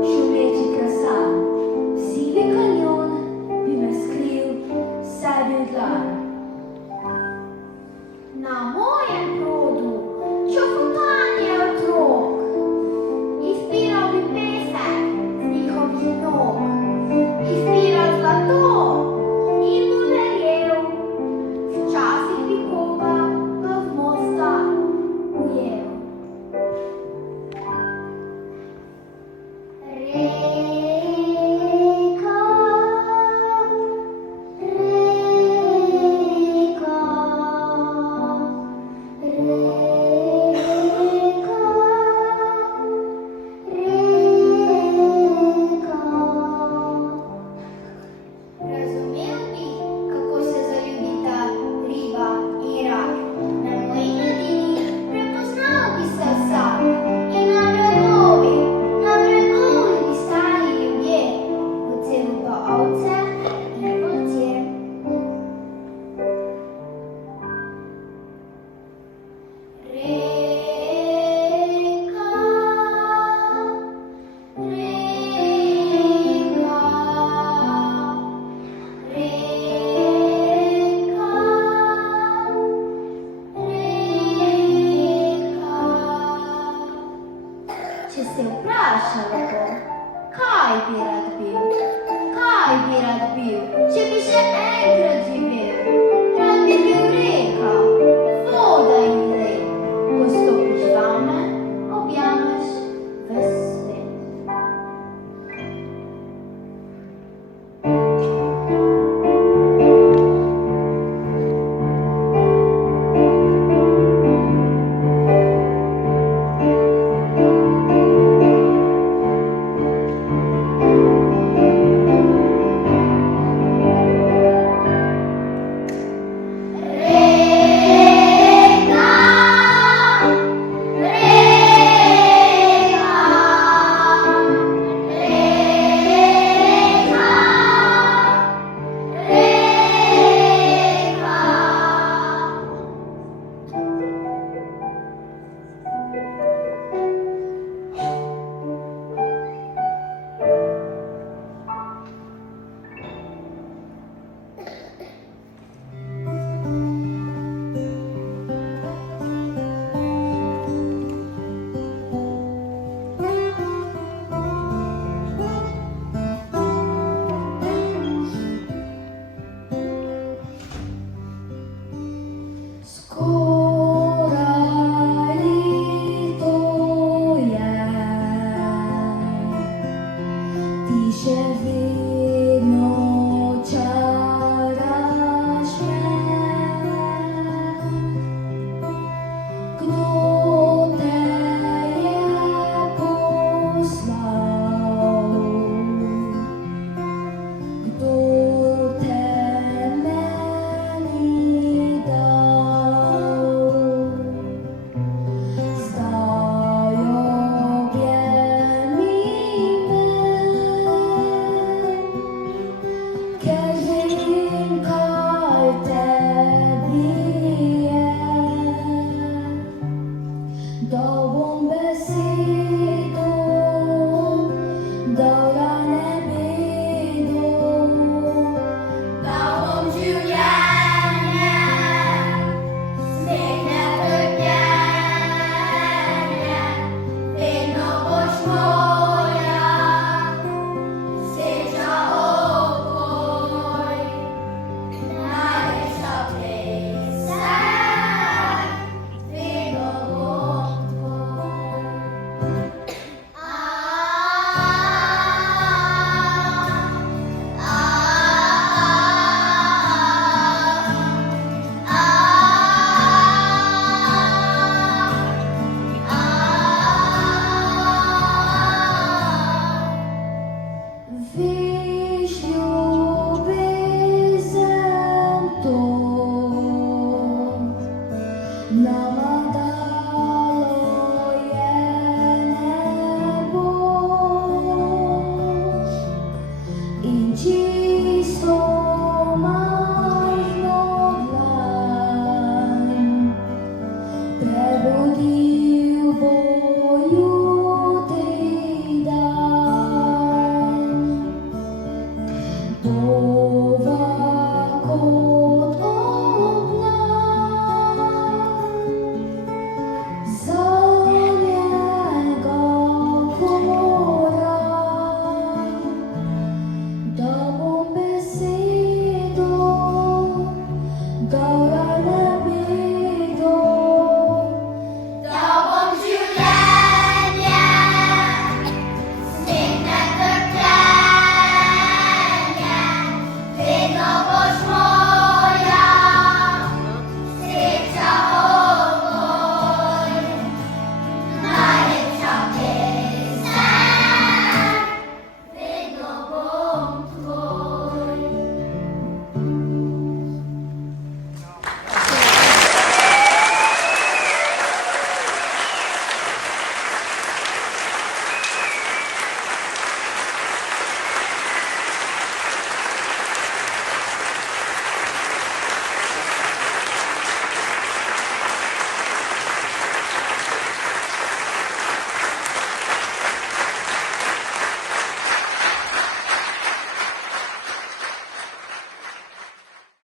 шумить і краса, сивий каньйон, півмескрів, садний тлар. На моjem prudu čofotanje otrok izpiral bi pesek z njihovih nog, izpiral zlato in bo verjel, včasih bi koga v mosta ujel. Razumel bi, kako se zaljubita riba in rak. Na moji gladini prepoznal bi se vsak. In na bregovih bi stali ljudje, v cevu pa ovce in volčje. Če se vprašala bo, kaj bi rad bil, če bi še enkrat živel, rad bi bil reka, voda in led, ko stopiš vame, objameš ves svet. Ще